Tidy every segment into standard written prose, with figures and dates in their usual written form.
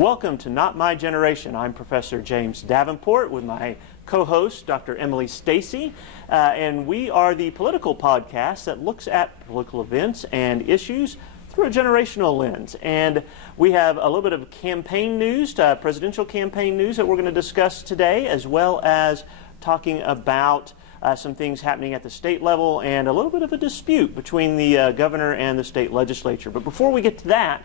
Welcome to Not My Generation. I'm Professor James Davenport with my co-host, Dr. Emily Stacey, and we are the political podcast that looks at political events and issues through a generational lens. And we have a little bit of campaign news, presidential campaign news that we're going to discuss today, as well as talking about some things happening at the state level and a little bit of a dispute between the governor and the state legislature. But before we get to that,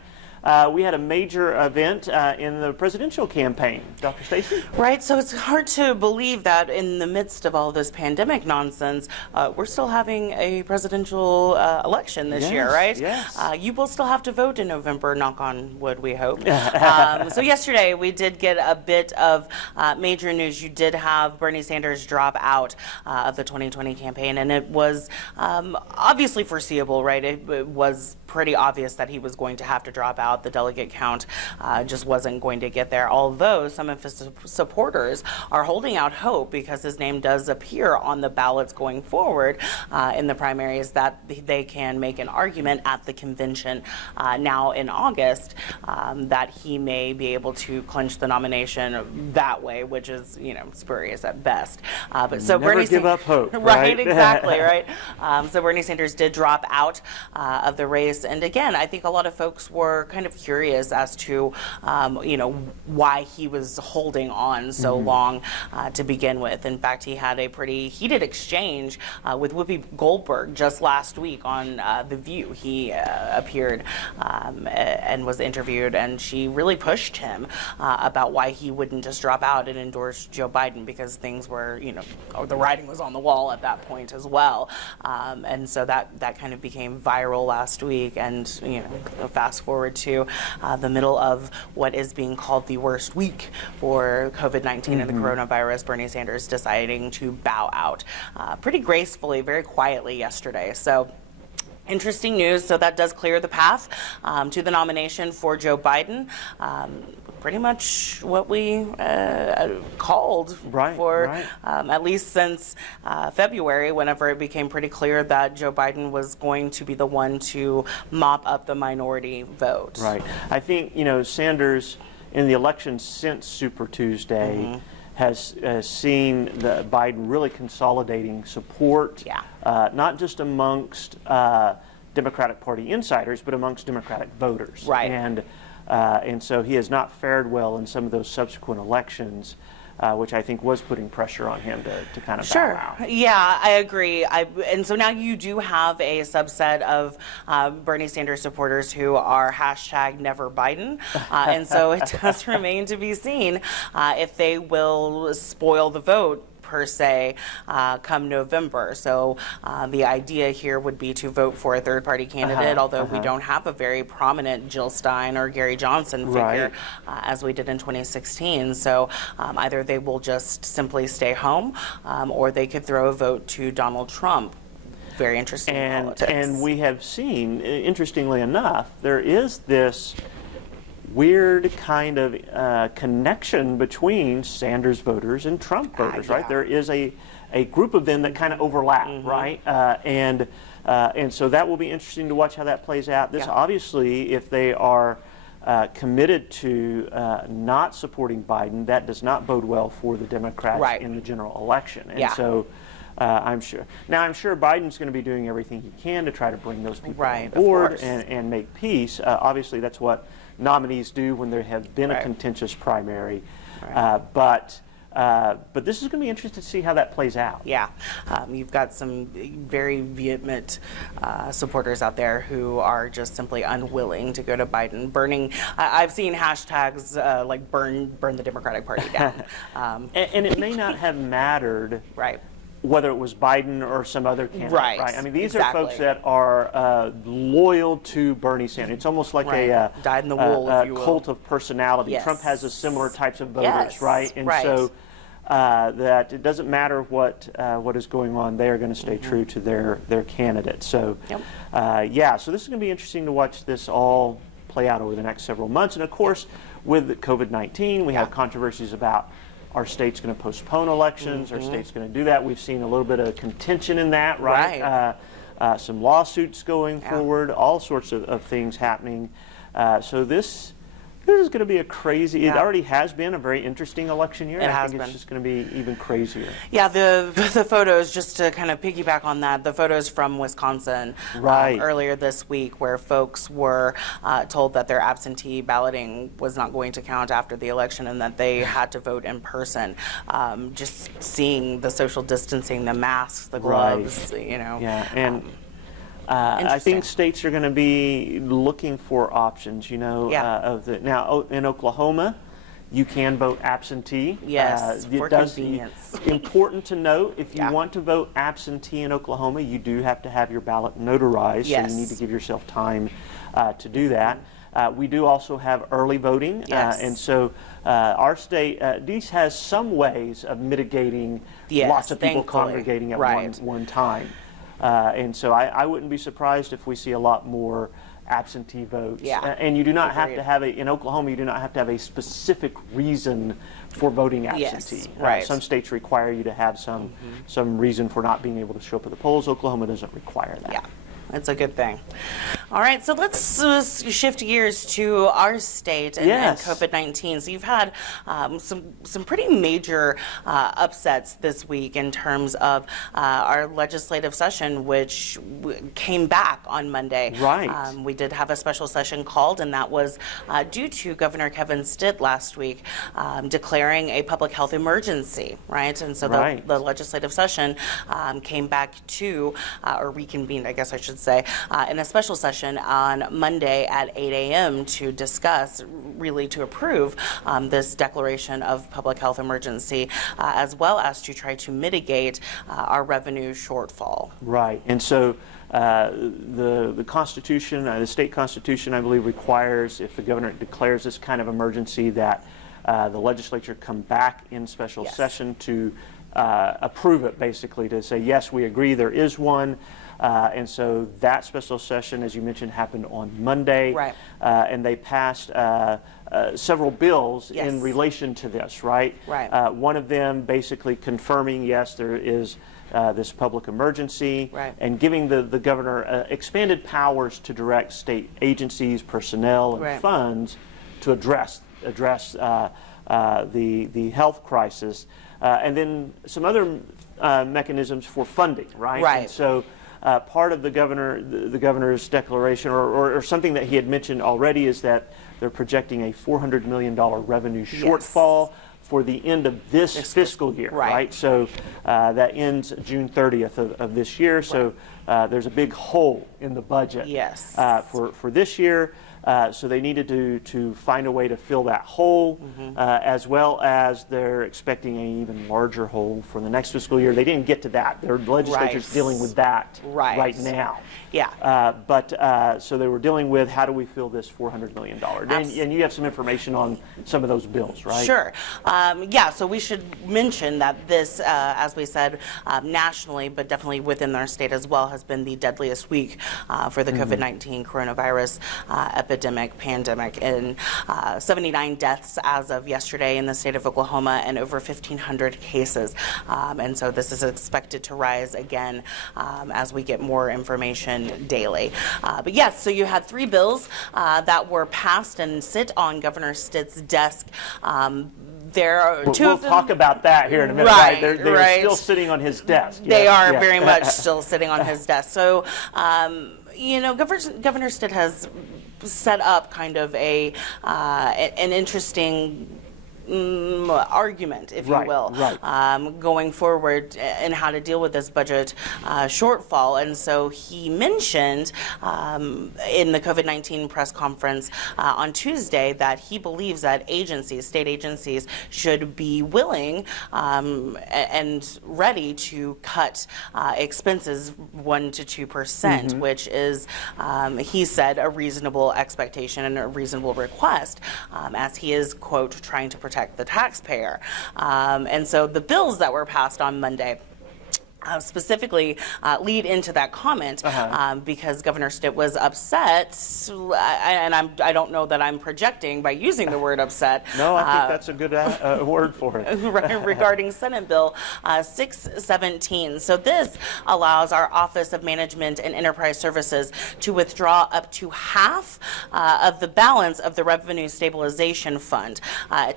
we had a major event in the presidential campaign. Dr. Stacey? Right, so it's hard to believe that in the midst of all this pandemic nonsense, we're still having a presidential election this year, right? Yes. You will still have to vote in November, knock on wood, we hope. So yesterday we did get a bit of major news. You did have Bernie Sanders drop out of the 2020 campaign, and it was obviously foreseeable, right? It was pretty obvious that he was going to have to drop out. The delegate count just wasn't going to get there, although some of his supporters are holding out hope because his name does appear on the ballots going forward in the primaries that they can make an argument at the convention now in August that he may be able to clinch the nomination that way, which is, you know, spurious at best. But so never Bernie give up hope, right? Exactly, right? So Bernie Sanders did drop out of the race, and again, I think a lot of folks were kind of curious as to, you know, why he was holding on so long to begin with. In fact, he had a pretty heated exchange with Whoopi Goldberg just last week on The View. He appeared and was interviewed, and she really pushed him about why he wouldn't just drop out and endorse Joe Biden, because things were, you know, the writing was on the wall at that point as well. And so that kind of became viral last week, and, you know, fast forward to the middle of what is being called the worst week for COVID-19 and the coronavirus, Bernie Sanders deciding to bow out pretty gracefully, very quietly yesterday. So interesting news. So that does clear the path to the nomination for Joe Biden. Pretty much what we called at least since February, whenever it became pretty clear that Joe Biden was going to be the one to mop up the minority vote. Right. I think, you know, Sanders in the election since Super Tuesday has seen the Biden really consolidating support, not just amongst Democratic Party insiders, but amongst Democratic voters. Right. And so he has not fared well in some of those subsequent elections, which I think was putting pressure on him to kind of bow out. Yeah, I agree. And so now you do have a subset of Bernie Sanders supporters who are hashtag never Biden. And so it does remain to be seen if they will spoil the vote, per se, come November. So the idea here would be to vote for a third-party candidate, although we don't have a very prominent Jill Stein or Gary Johnson figure as we did in 2016. So either they will just simply stay home, or they could throw a vote to Donald Trump. Very interesting politics. And we have seen, interestingly enough, there is this weird kind of connection between Sanders voters and Trump voters, right? There is a group of them that kind of overlap, right? And so that will be interesting to watch how that plays out. This obviously, if they are committed to not supporting Biden, that does not bode well for the Democrats in the general election. And so I'm sure Biden's going to be doing everything he can to try to bring those people on board and make peace. Obviously, that's what nominees do when there have been a contentious primary. But this is going to be interesting to see how that plays out. Yeah, you've got some very vehement supporters out there who are just simply unwilling to go to Biden. I've seen hashtags like burn the Democratic Party down. And it may not have mattered whether it was Biden or some other candidate, right? I mean, these are folks that are loyal to Bernie Sanders. It's almost like a dyed in the wool, if you will, cult of personality. Trump has a similar types of voters, right? And so that it doesn't matter what is going on; they are going to stay true to their candidate. So, so this is going to be interesting to watch this all play out over the next several months. And of course, with COVID-19, we have controversies about, our state's going to postpone elections, our state's going to do that. We've seen a little bit of contention in that, right? Some lawsuits going forward, all sorts of things happening. So this This is going to be a crazy, it Yeah. already has been a very interesting election year. It I has think been. it's just going to be even crazier. Yeah, the photos, just to kind of piggyback on that, the photos from Wisconsin Right. earlier this week where folks were told that their absentee balloting was not going to count after the election and that they had to vote in person. Just seeing the social distancing, the masks, the gloves, you know. Yeah, and I Interesting. think states are going to be looking for options, you know. Yeah. Now, in Oklahoma, you can vote absentee. Yes, It for does- convenience. Important to note, if you Yeah. want to vote absentee in Oklahoma, you do have to have your ballot notarized, Yes. so you need to give yourself time to do that. We do also have early voting, Yes. and so our state, these has some ways of mitigating Yes, lots of people thankfully. congregating at Right. one time. And so I wouldn't be surprised if we see a lot more absentee votes. Yeah. And you do not have Agreed. to have in Oklahoma, you do not have to have a specific reason for voting absentee. Yes, right. Some states require you to have some reason for not being able to show up at the polls. Oklahoma doesn't require that. Yeah, it's a good thing. All right, so let's shift gears to our state and Yes. COVID-19. So you've had some pretty major upsets this week in terms of our legislative session, which came back on Monday. Right. We did have a special session called, and that was due to Governor Kevin Stitt last week declaring a public health emergency, right? And so Right. the legislative session came back to, or reconvened, I guess I should say, in a special session on Monday at 8 a.m. to discuss, really to approve this declaration of public health emergency, as well as to try to mitigate our revenue shortfall. Right. And so the Constitution, the state Constitution, I believe, requires if the governor declares this kind of emergency that the legislature come back in special Yes. session to approve it, basically, to say, yes, we agree there is one. And so that special session, as you mentioned, happened on Monday. Right. And they passed several bills Yes. in relation to this, right? Right. One of them basically confirming, yes, there is this public emergency, Right. and giving the governor expanded powers to direct state agencies, personnel, and Right. funds to address the health crisis, and then some other mechanisms for funding, right? Right. And so part of the governor's declaration, or something that he had mentioned already, is that they're projecting a $400 million revenue shortfall for the end of this fiscal year, right? So that ends June 30th of this year. So there's a big hole in the budget Yes. for this year. So they needed to find a way to fill that hole, as well as they're expecting an even larger hole for the next fiscal year. They didn't get to that. Their legislature's Right. dealing with that Right. now. Yeah. But so they were dealing with how do we fill this $400 million? And you have some information on some of those bills, right? Sure. Yeah, so we should mention that this, as we said, nationally, but definitely within our state as well, has been the deadliest week for the COVID-19 coronavirus pandemic, and 79 deaths as of yesterday in the state of Oklahoma, and over 1,500 cases. And so this is expected to rise again as we get more information daily. But yes, so you had three bills that were passed and sit on Governor Stitt's desk. There are two We'll of them. talk about that here in a minute. Right, They're right. still sitting on his desk. They Yes, are yes. very much still sitting on his desk. So, Governor Stitt has set up kind of an interesting argument, if you Right, will, right. going forward and how to deal with this budget shortfall. And so he mentioned in the COVID-19 press conference on Tuesday that he believes that state agencies should be willing and ready to cut expenses 1 to 2%, which is, he said, a reasonable expectation and a reasonable request, as he is, quote, trying to protect the taxpayer. And so the bills that were passed on Monday specifically lead into that comment because Governor Stitt was upset, and I don't know that I'm projecting by using the word upset. No, I think that's a good word for it. Regarding Senate Bill 617. So this allows our Office of Management and Enterprise Services to withdraw up to half of the balance of the Revenue Stabilization Fund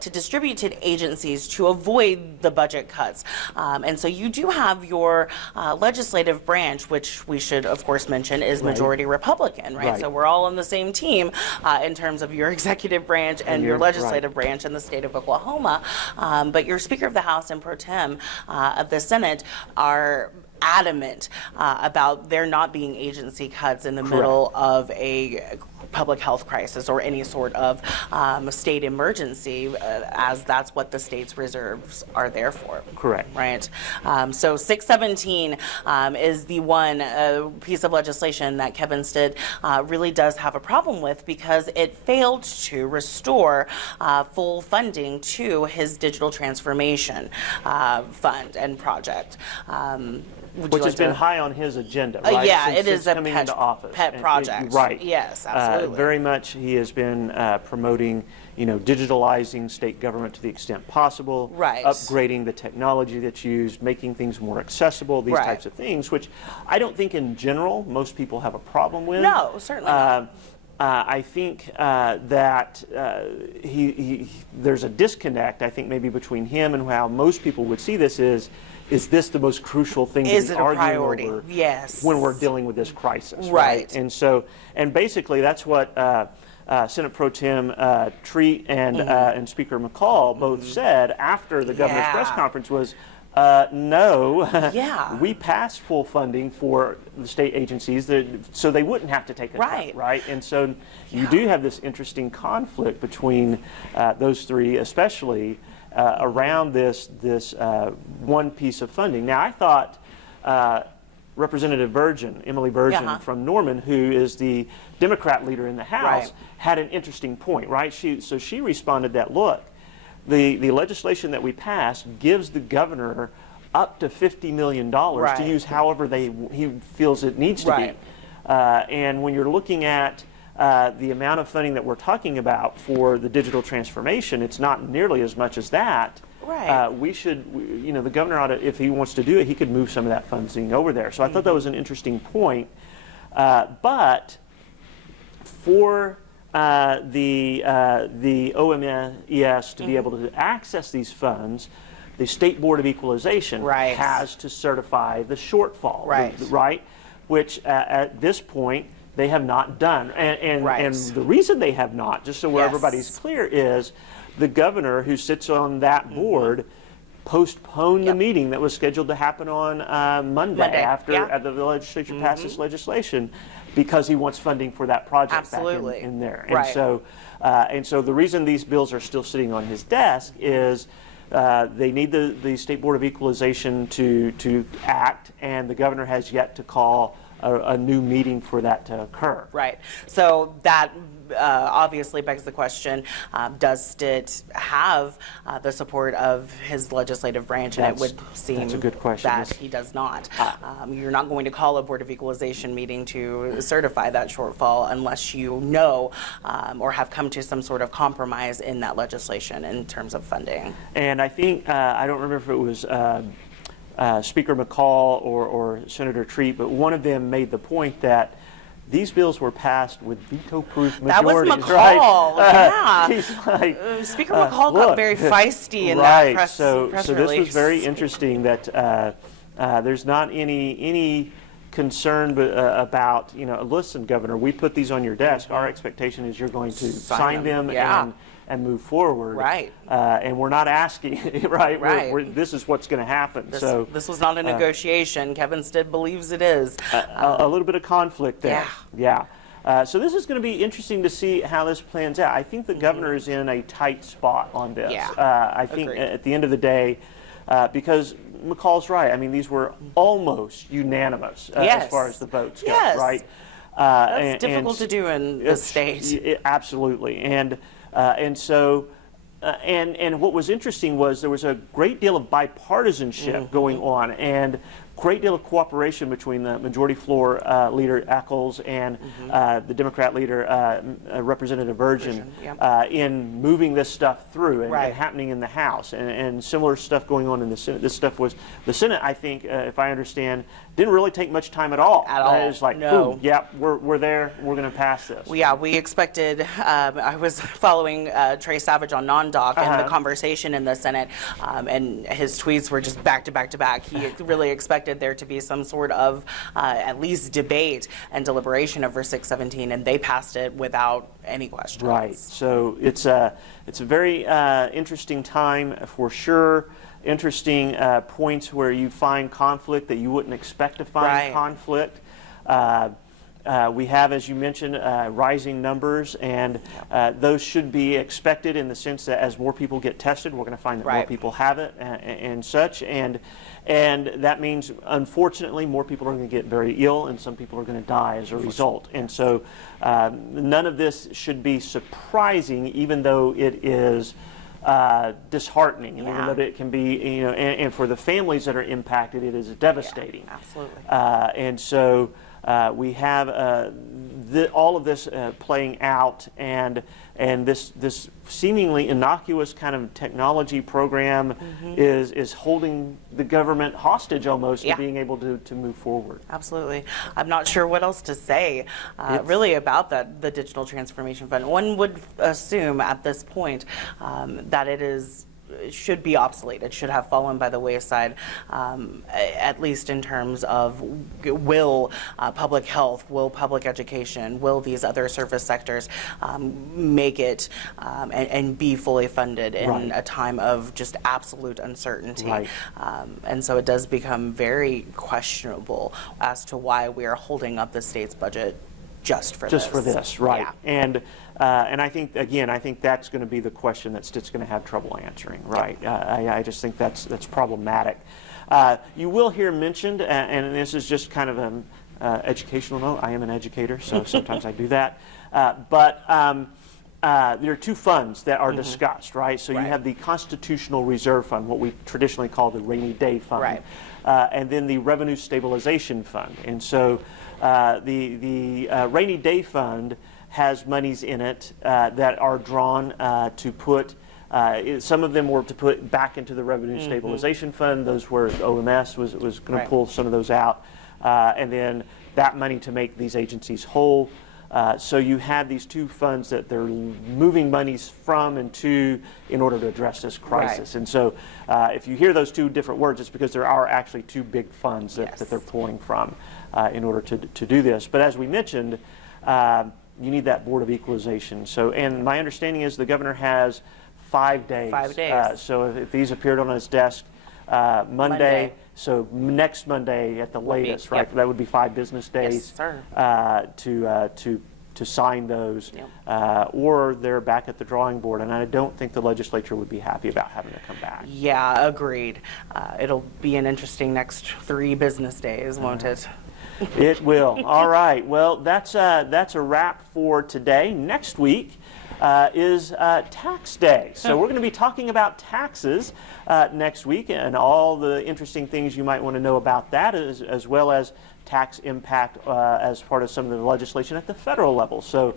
to distribute to agencies to avoid the budget cuts. And so you do have your legislative branch, which we should, of course, mention is majority Republican, right? So we're all on the same team in terms of your executive branch and your legislative branch in the state of Oklahoma. But your Speaker of the House and Pro Tem of the Senate are adamant about there not being agency cuts in the middle of a public health crisis or any sort of state emergency, as that's what the state's reserves are there for. Correct. Right. So 617 is the one piece of legislation that Kevin Stitt really does have a problem with because it failed to restore full funding to his digital transformation fund and project. Which has been high on his agenda, right? Yeah, since, it is a coming into office. pet project. Right. Yes, absolutely. Very much he has been promoting, digitalizing state government to the extent possible. Right. Upgrading the technology that's used, making things more accessible, these types of things, which I don't think in general most people have a problem with. No, certainly not. I think that there's a disconnect, I think, maybe between him and how most people would see this is this the most crucial thing to be arguing over when we're dealing with this crisis? Right. And basically that's what Senate Pro Tem Treat and Speaker McCall both said after the governor's press conference was, no, we passed full funding for the state agencies so they wouldn't have to take a cut, right? And so you do have this interesting conflict between those three, especially around this one piece of funding. Now, I thought Representative Emily Virgin from Norman, who is the Democrat leader in the House, had an interesting point, right? So she responded that, look, the legislation that we passed gives the governor up to $50 million to use however he feels it needs to be. And when you're looking at the amount of funding that we're talking about for the digital transformation, it's not nearly as much as that. We should, the governor ought to, if he wants to do it, he could move some of that funding over there. So I thought that was an interesting point. But for the OMES to be able to access these funds, the State Board of Equalization has to certify the shortfall, right? Which at this point they have not done. And the reason they have not, just so everybody's clear, is the governor who sits on that board postponed the meeting that was scheduled to happen on Monday after the legislature passed this legislation because he wants funding for that project back in there. And so the reason these bills are still sitting on his desk is they need the State Board of Equalization to act, and the governor has yet to call a new meeting for that to occur. Right. So that obviously begs the question, does Stitt have the support of his legislative branch? And it would seem that's a good question. that he does not. You're not going to call a Board of Equalization meeting to certify that shortfall unless you know or have come to some sort of compromise in that legislation in terms of funding. And I think, I don't remember if it was Speaker McCall or Senator Treat, but one of them made the point that these bills were passed with veto-proof majorities. That was McCall, yeah. He's like, Speaker McCall got very feisty in that press release. So this was very interesting that there's not any concern about, listen, Governor, we put these on your desk. Our expectation is you're going to sign them and move forward. Right. And we're not asking, right? This is what's going to happen. This was not a negotiation. Kevin Stitt believes it is. A little bit of conflict there. Yeah. So this is going to be interesting to see how this plans out. I think the governor is in a tight spot on this. I think at the end of the day, because McCall's right. I mean, these were almost unanimous as far as the votes go, right? That's difficult to do in the state. Absolutely. And so what was interesting was there was a great deal of bipartisanship going on, and great deal of cooperation between the majority floor leader Eccles and the Democrat leader Representative Virgin in moving this stuff through and happening in the House, and similar stuff going on in the Senate. This stuff was the Senate, I think, if I understand, didn't really take much time at all. It was like, boom, yep, we're there, we're going to pass this. Yeah, we expected, I was following Trey Savage on Non-Doc and the conversation in the Senate, and his tweets were just back to back to back. He really expected there to be some sort of at least debate and deliberation over 617, and they passed it without any questions. Right. So it's a very interesting time for sure. Interesting points where you find conflict that you wouldn't expect to find conflict. We have, as you mentioned, rising numbers, and those should be expected in the sense that as more people get tested, we're going to find that more people have it and such. And that means, unfortunately, more people are going to get very ill, and some people are going to die as a result. And so none of this should be surprising, even though it is disheartening, and even though it can be, and for the families that are impacted, it is devastating. Absolutely. And so we have all of this playing out, and this seemingly innocuous kind of technology program is holding the government hostage almost to being able to move forward. Absolutely. I'm not sure what else to say really about the Digital Transformation Fund. One would assume at this point that it should be obsolete. It should have fallen by the wayside, at least in terms of will public health, will public education, will these other service sectors make it and be fully funded in a time of just absolute uncertainty. And so it does become very questionable as to why we are holding up the state's budget just for this. Right. Yeah. And I think, again, that's going to be the question that Stitt's going to have trouble answering, right? I just think that's problematic. You will hear mentioned, and this is just kind of an educational note. I am an educator, so sometimes I do that. But there are two funds that are discussed, right? So you have the Constitutional Reserve Fund, what we traditionally call the Rainy Day Fund, and then the Revenue Stabilization Fund. And so the Rainy Day Fund has monies in it that are drawn to put, some of them were to put back into the Revenue Stabilization Fund. Those were, OMS was going to pull some of those out, and then that money to make these agencies whole. So you have these two funds that they're moving monies from and to in order to address this crisis. And so if you hear those two different words, it's because there are actually two big funds that they're pulling from in order to do this. But as we mentioned, you need that Board of Equalization. So, and my understanding is the governor has 5 days. 5 days. So if these appeared on his desk Monday, so next Monday at the latest, right? That would be 5 business days to sign those, or they're back at the drawing board. And I don't think the legislature would be happy about having to come back. Yeah, agreed. It'll be an interesting next 3 business days, won't it? It will. All right. Well, that's a wrap for today. Next week is tax day. So we're going to be talking about taxes next week and all the interesting things you might want to know about that, as well as tax impact as part of some of the legislation at the federal level. So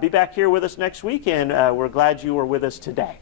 be back here with us next week, and we're glad you were with us today.